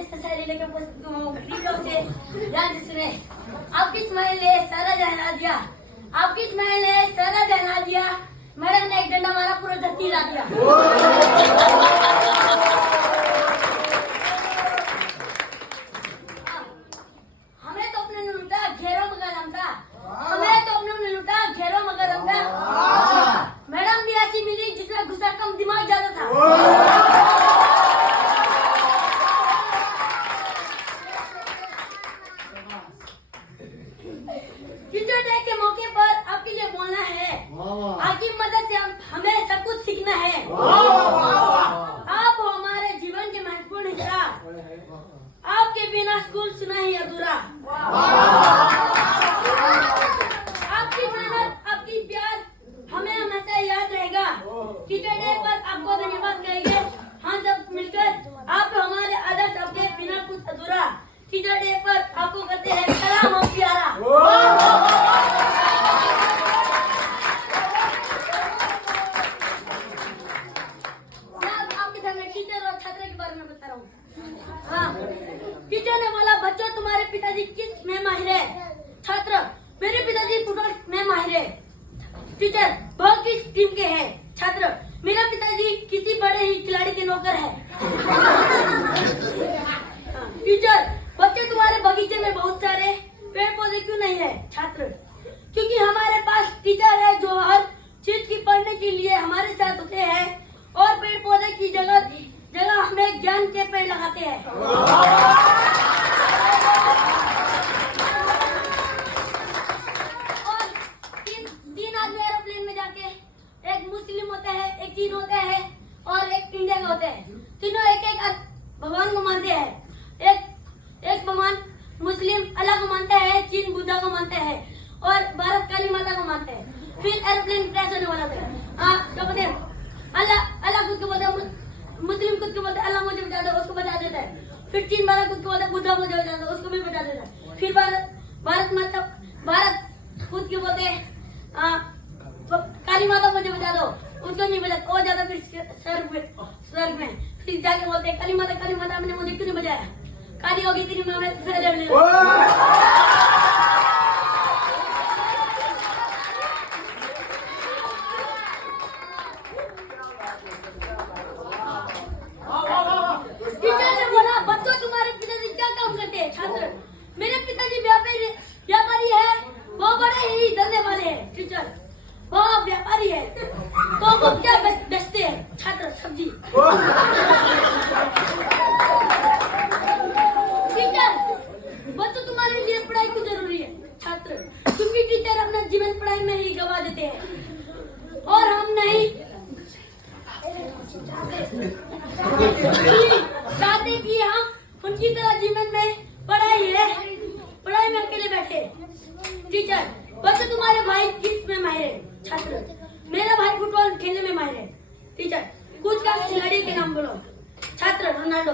जैसे शैली लेके उपस्थित हूँ से जिसने आपकी स्माइल ने सारा जहना दिया, आपकी स्माइल ने सारा जहना दिया। मैडम ने एक डंडा मारा, पूरा धरती हिला दिया। हमें तो अपने ने लूटा, घेरों मगर हम था। हमें तो अपने ने लूटा, घेरों मगर हम था। मैडम भी ऐसी मिली जिसका गुस्सा कम, दिमाग ज्यादा था। टीचर डे के मौके पर आपके लिए बोलना है, आपकी मदद से हमें सब कुछ सीखना है। आप हो हमारे जीवन के महत्वपूर्ण हिस्सा, आपके बिना स्कूल सुना ही अधूरा। आपकी मेहनत, आपकी प्यार हमें हमेशा याद रहेगा। टीचर डे पर आपको धन्यवाद कहेंगे हम सब मिलकर। आप हमारे आदर्श, आपके बिना कुछ अधूरा। टीचर डे पर आपको कहते हैं सलाम हो प्यारा। आपके सामने टीचर और छात्र के बारे में बता रहा हूँ। हाँ, टीचर ने बोला बच्चों तुम्हारे पिताजी किस में माहिर है? छात्र मेरे पिताजी फुटबॉल में माहिर है। टीचर वह किस टीम के हैं? छात्र मेरा पिताजी किसी बड़े ही खिलाड़ी के नौकर है। टीचर बच्चे तुम्हारे बगीचे में बहुत सारे पेड़ पौधे क्यों नहीं है? छात्र क्योंकि हमारे पास टीचर है जो हर चीज की पढ़ने के लिए हमारे साथ होते हैं और पेड़ पौधे की जगह हमें ज्ञान के पेड़ लगाते हैं। और तीन आदमी एरोप्लेन में जाके, एक मुस्लिम होता है, एक चीन होता है और एक इंडिया का होता है। तीनों एक भगवान को मानते हैं। एक भगवान मुस्लिम अल्लाह को मानता है, चीन बुद्धा को मानता है और भारत काली माता को मानता है। फिर एरोप्लेन क्रैश होने वाला था। क्या बोलते हैं? अल्लाह खुद को बोलता है, मुस्लिम खुद को बोलता है अल्लाह मुझे बचा दो, उसको बचा देता है। फिर चीन वाला खुद को बोलता है बुद्धा मुझे बचा दो, उसको भी बचा देता है। फिर भारत खुद के बोलते हैं काली माता मुझे बचा दो, उसको नहीं बचा, और ज्यादा फिर स्वर्ग में फिर जाके बोलते हैं काली माता आपने मुझे क्यों नहीं बचाया? काली होगी तेरी माँ में टीचर ने बोला बच्चों तुम्हारे पिताजी क्या काम करते हैं? छात्र मेरे पिताजी व्यापारी है, वो बड़े ही धंधे वाले हैं। टीचर वो व्यापारी है तो वो क्या बेचते हैं? छात्र सब्जी। टीचर बच्चों तुम्हारे लिए पढ़ाई क्यों जरूरी है? छात्र क्योंकि टीचर अपना जीवन पढ़ाई में ही गवा देते हैं और हम नहीं चाहते कि हम उनकी तरह जीवन में पढ़ाई में अकेले बैठे। टीचर बच्चों तुम्हारे भाई किस में माहिर है? छात्र मेरा भाई फुटबॉल खेलने में माहिर है। टीचर कुछ का खिलाड़ी के नाम बोलो। छात्र रोनाल्डो।